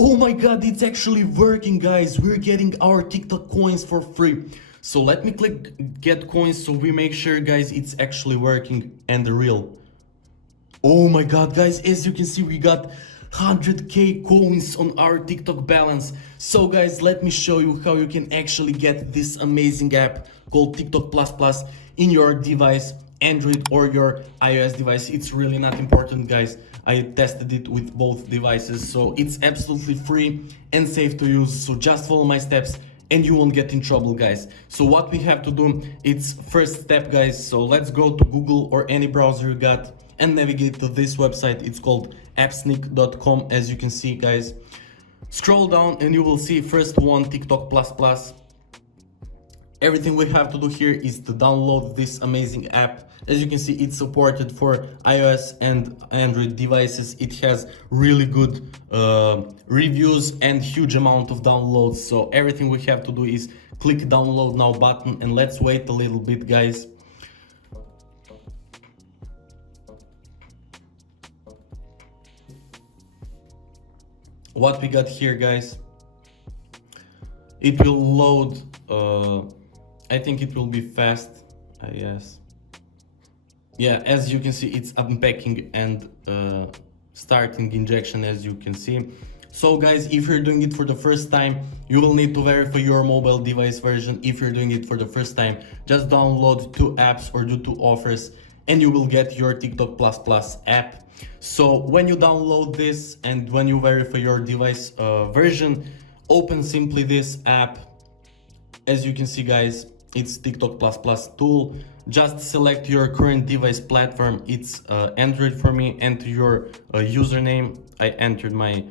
Oh my god, it's actually working, guys. We're getting our TikTok coins for free. So let me click get coins so we make sure, guys, it's actually working and real. Oh my god, guys, as you can see, we got 100k coins on our TikTok balance. So guys, let me show you how you can actually get this amazing app called TikTok Plus Plus in your device, Android or your iOS device. It's really not important, guys. I tested it with both devices, so it's absolutely free and safe to use. So just follow my steps and you won't get in trouble, guys. So what we have to do, it's first step, guys. So let's go to Google or any browser you got and navigate to this website. It's called appsneak.com, as you can see, guys. Scroll down and you will see first one, TikTok Plus Plus. Everything we have to do here is to download this amazing app. As you can see, it's supported for iOS and Android devices. It has really good reviews and huge amount of downloads. So everything we have to do is click download now button and let's wait a little bit, guys. What we got here, guys, it will load. I think it will be fast. Yes. Yeah, as you can see, it's unpacking and starting injection, as you can see. So guys, if you're doing it for the first time, you will need to verify your mobile device version. If you're doing it for the first time, just download 2 apps or do 2 offers and you will get your TikTok Plus Plus app. So when you download this and when you verify your device version, open simply this app. As you can see, guys, it's TikTok Plus Plus tool. Just select your current device platform. It's Android for me. Enter your username. I entered my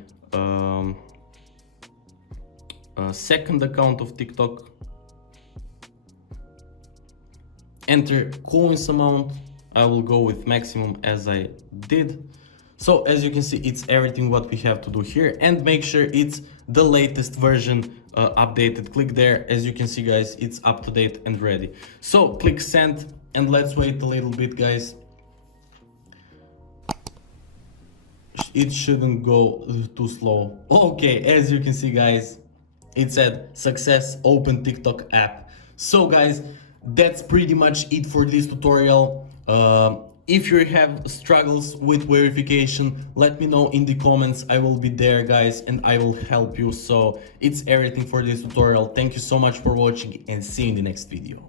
second account of TikTok. Enter coins amount. I will go with maximum as I did. So as you can see, it's everything what we have to do here, and make sure it's the latest version updated. Click there. As you can see, guys, it's up to date and ready. So click send and let's wait a little bit, guys. It shouldn't go too slow. Okay, as you can see, guys, it said success, open TikTok app. So guys, that's pretty much it for this tutorial. If you have struggles with verification, let me know in the comments. I will be there, guys, and I will help you. So it's everything for this tutorial. Thank you so much for watching and see you in the next video.